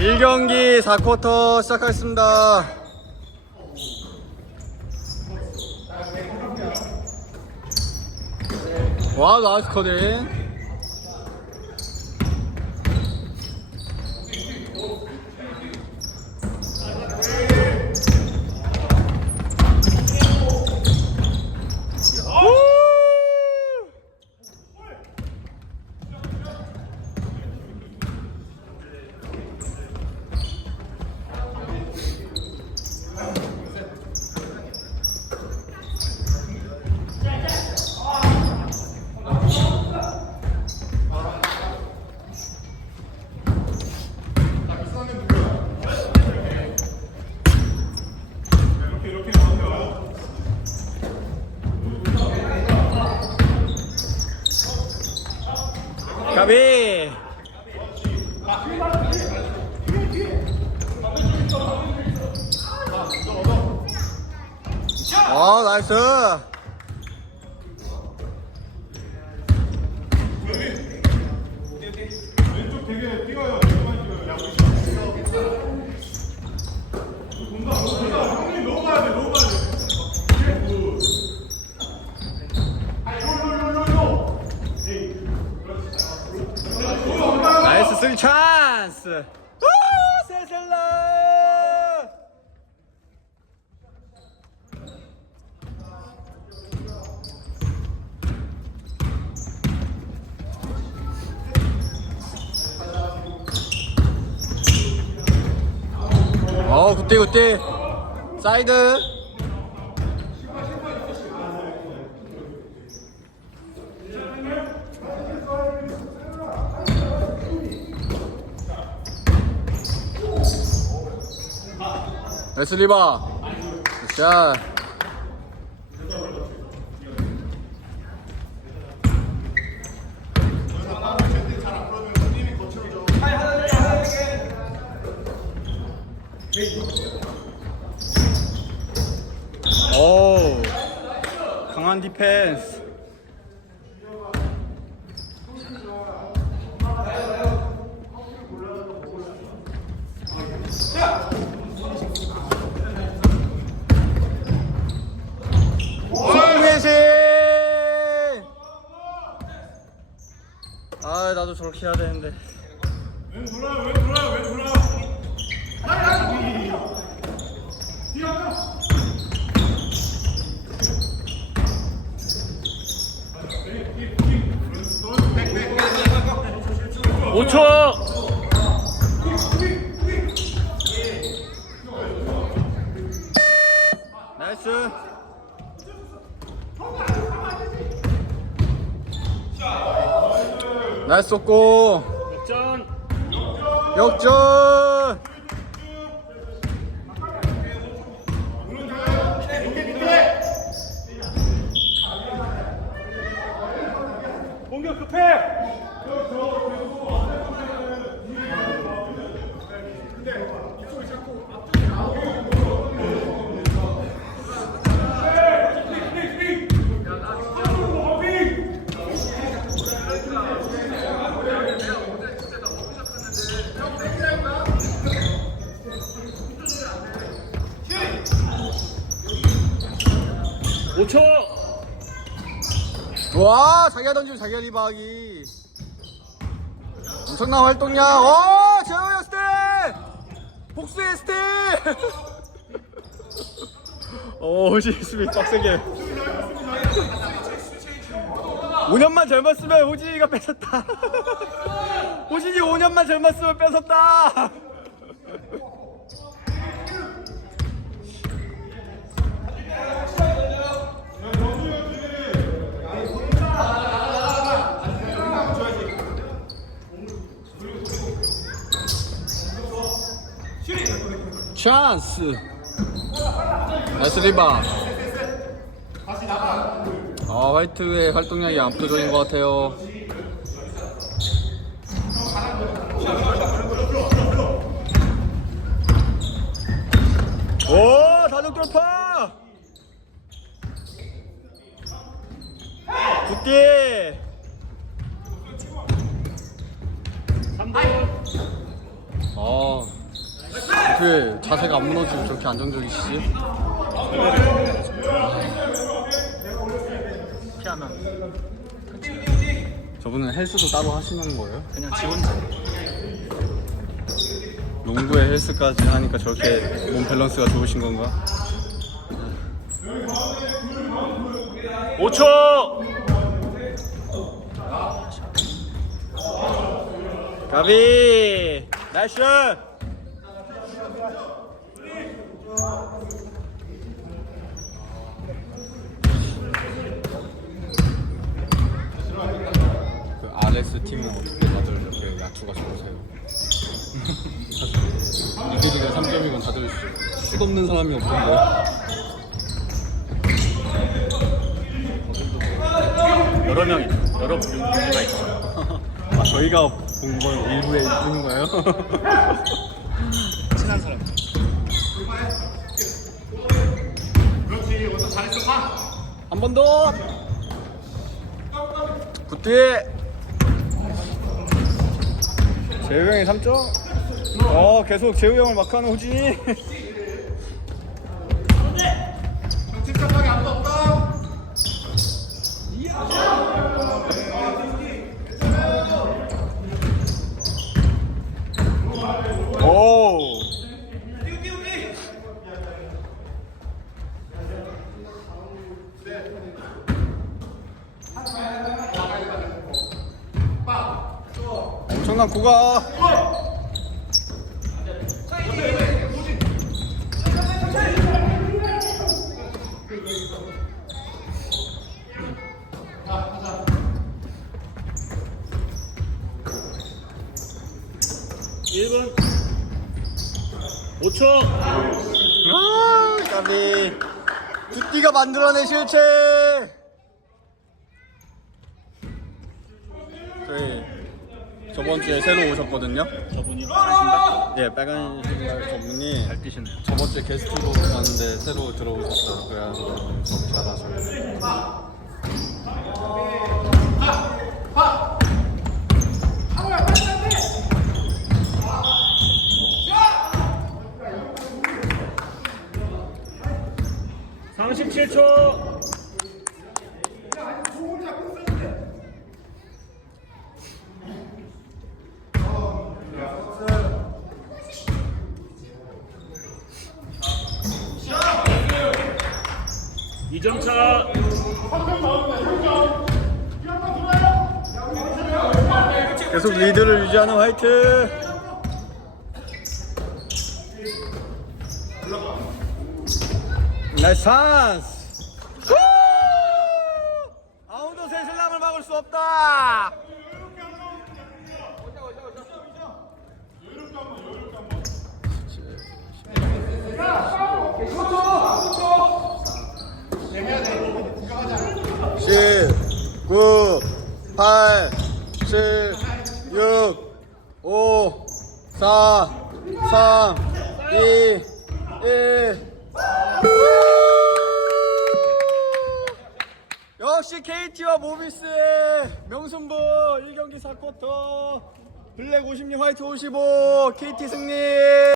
1경기 4쿼터 시작하겠습니다. 와, 나이스 커딩. 가비. 아, 나이스. 왼쪽 되게 뛰어요. 되게만 뛰어요. 야, 우리 돈다, 돈다. 형님 너무 가야 돼, 너무 가야 돼. 나이스 쓰리 찬스. 우, 세셀라. 어, 굿띠 굿띠. 사이드. 나이스 리바. 자. 오 강한 디펜스 송혜신 아 나도 저렇게 해야 되는데 왼 돌아요, 왼 돌아요, 왼 돌아요. 오초 나이스 나이스 쏟고. 역전. 역전 5초. 와 자기가 던지면 자기가 리바하기. 엄청난 활동량. 어 재호야 스텝. 복수의 스텝. 오 호지 수비 빡세게. 5년만 젊었으면 호지가 뺏었다. 호지이 5년만 젊었으면 뺏었다. 찬스 나이스 리바 아 화이트의 활동량이 압도적인 것 같아요. 오 다중 돌파! 굿디 3분 어 어떻게 자세가 안 무너지고 저렇게 안정적이시지? 피하면 저분은 헬스도 따로 하시는 거예요? 그냥 지 혼자 농구에 헬스까지 하니까 저렇게 몸 밸런스가 좋으신 건가? 5초! 가비! 나이스! 그 RS 팀은 어떻게 다들 이렇게 야투가 좋으세요? 이기지가 3점이건 다들 식 없는 사람이 없던데 여러 명이, 여러 분류가 있죠. 아 저희가 본 건 일부에 있는 거예요? 친한 사람 한번 더! 굿디! 재우 형이 3점? 어 계속 재우 형을 마크하는 호진이 침착하게 아무도 없다. 오 엄청난 고가. 일 분. 5초! 아 까비. 굿디가 만들어낸 실체. 저희 저번 주에 새로 오셨거든요 저분이 하신다? 예 빨간 신발 저분이 잘 뛰시네요. 저번 주에 게스트로 왔는데 새로 들어오셨어요. 그래가지고 수업 잘하셔요. 2점차. 3점 계속 리드를 유지하는 화이트. 나이스 찬스. 아무도 새 신랑을 막을 수 없다. 3, 2, 1. 역시 KT와 모비스의 명승부 1경기 4쿼터 블랙 56 화이트 55 KT 승리